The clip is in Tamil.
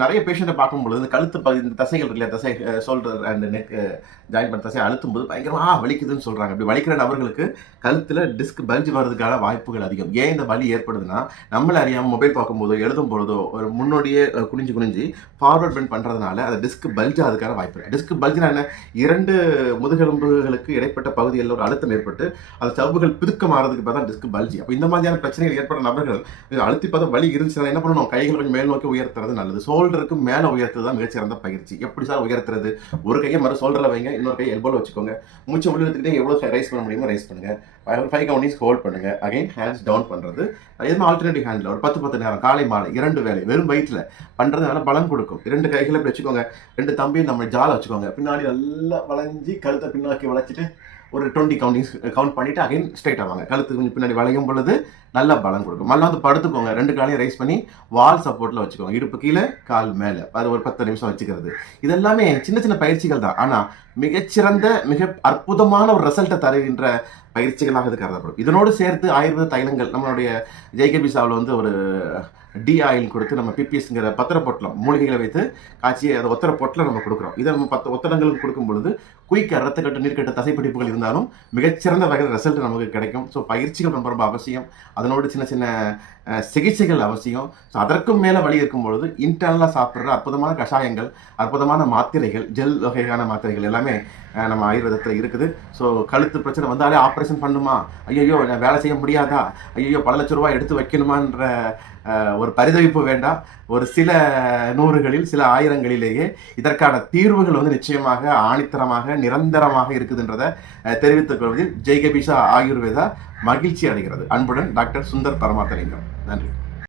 நிறைய பேஷண்ட்டை பார்க்கும்பொழுது இந்த கழுத்து பகுதி இந்த தசைகள் இல்லையா, தசை ஷோல்டர் அண்ட் நெக் ஜாயின் பண்ண தசை அழுத்தும் போது பயங்கரமாக வலிக்குதுன்னு சொல்கிறாங்க. அப்படி வலிக்கிற நபர்களுக்கு கழுத்தில் டிஸ்க் பல்ஜ் வர்றதுக்கான வாய்ப்புகள் அதிகம். ஏன் இந்த வலி ஏற்படுதுன்னா, நம்மளை அறியாமல் மொபைல் பார்க்கும்போதோ எழுதும் பொழுதோ ஒரு முன்னோடியே குனிஞ்சு ஃபார்வர்ட் பெண்ட் பண்ணுறதுனால அது டிஸ்க் பல்ஜ் ஆகிறதுக்கான வாய்ப்பு. டிஸ்க் பல்ஜ்னா என்ன? 2 முதுகெலும்புகளுக்கு இடைப்பட்ட பகுதியில் ஒரு அழுத்தம் ஏற்பட்டு அந்த சவ்வுகள் பிதுக்க மாறதுக்கு பார்த்தா டிஸ்க் பல்ஜ். அப்போ இந்த மாதிரியான பிரச்சனைகள் ஏற்படுற நபர்கள் அழுத்தி பார்த்தா வலி இருந்துச்சுன்னா என்ன பண்ணணும்? கைகள் கொஞ்சம் மேல் நோக்கி உயர்த்துறது நல்லது. ஷோல்டருக்கு மேலே உயர்த்துறது தான் மிகச்சிறந்த பயிற்சி. எப்படி சார் உயர்த்துறது? ஒரு கையை மறு ஷோல்டரில் வைங்க, இன்னொரு கை எல்போல வச்சுக்கோங்க. மூச்சு உள்ள எடுத்துக்கிட்டே எவ்வளோ ரைஸ் பண்ண முடியுமோ ரைஸ் பண்ணுங்க. 5 கவுண்டிங்ஸ் ஹோல்ட் பண்ணுங்க. அகைன் ஹேண்ட்ஸ் டவுன் பண்ணுறது. எதுவுமே ஆல்டர்னேட்டிவ் ஹேண்டில் ஒரு 10 நேரம் காலை மாலை 2 வேலை வெறும் வயிற்றில் பண்ணுறதுனால பலன் கொடுக்கும். 2 கைகளை இப்படி வச்சுக்கோங்க, 2 தம்பியும் நம்ம ஜால வச்சுக்கோங்க. பின்னாடி நல்லா வளைஞ்சி கழுத்தை பின்னாக்கி வளைச்சிட்டு ஒரு 20 கவுண்டிங்ஸ் கவுண்ட் பண்ணிவிட்டு அகைன் ஸ்ட்ரைட் ஆவாங்க. கழுத்து கொஞ்சம் பின்னாடி வளையும் பொழுது நல்லா பலம் கொடுக்கும். மல்லாந்து படுத்துக்கோங்க, 2 காலையும் ரைஸ் பண்ணி வால் சப்போர்ட்டில் வச்சுக்கோங்க. இடுப்பு கீழே கால் மேலே, அது ஒரு 10 நிமிஷம் வச்சுக்கிறது. இதெல்லாமே சின்ன சின்ன பயிற்சிகள் தான், ஆனால் மிகச்சிறந்த மிக அற்புதமான ஒரு ரிசல்ட்டை தருகின்ற பயிற்சிகளாக இது கருதப்படும். இதனோடு சேர்த்து ஆயுர்வேத தைலங்கள் நம்மளுடைய ஜேகேபி சாவில் வந்து ஒரு டி ஆயில் கொடுத்து நம்ம பிபிஎஸ்ங்கிற பத்திர பொட்டலம் மூலிகைகளை வைத்து காய்ச்சி அதை ஒத்தர பொட்டலம் நம்ம கொடுக்குறோம். இதை நம்ம 10 ஒத்தடங்களுக்கு கொடுக்கும் பொழுது குயிக்க ரத்தக்கட்டு நீர்க்கட்டு தசைப்பிடிப்புகள் இருந்தாலும் மிகச்சிறந்த வகையில் ரிசல்ட் நமக்கு கிடைக்கும். ஸோ பயிற்சிகள் ரொம்ப ரொம்ப அவசியம். அதனோடு சின்ன சின்ன சிகிச்சைகள் அவசியம். ஸோ அதற்கும் மேலே வழி இருக்கும் பொழுது இன்டர்னலாக சாப்பிட்ற அற்புதமான கஷாயங்கள், அற்புதமான மாத்திரைகள், ஜெல் வகையான மாத்திரைகள் எல்லாமே நம்ம ஆயுர்வேதத்தில் இருக்குது. ஸோ கழுத்து பிரச்சனை வந்தாலே ஆப்ரேஷன் பண்ணுமா, ஐயோ வேலை செய்ய முடியாதா, ஐயோ பல லட்ச ரூபாய் எடுத்து வைக்கணுமான்ற ஒரு பரிதவிப்பு வேண்டாம். ஒரு சில 100களில் சில 1000களிலேயே இதற்கான தீர்வுகள் வந்து நிச்சயமாக ஆணித்தரமாக நிரந்தரமாக இருக்குதுன்றதை தெரிவித்துக் கொள்வதில் ஜெய்கபிஷா ஆயுர்வேதா மகிழ்ச்சி அடைகிறது. அன்புடன் டாக்டர் சுந்தர் பரமாத்தலிங்கம். நன்றி.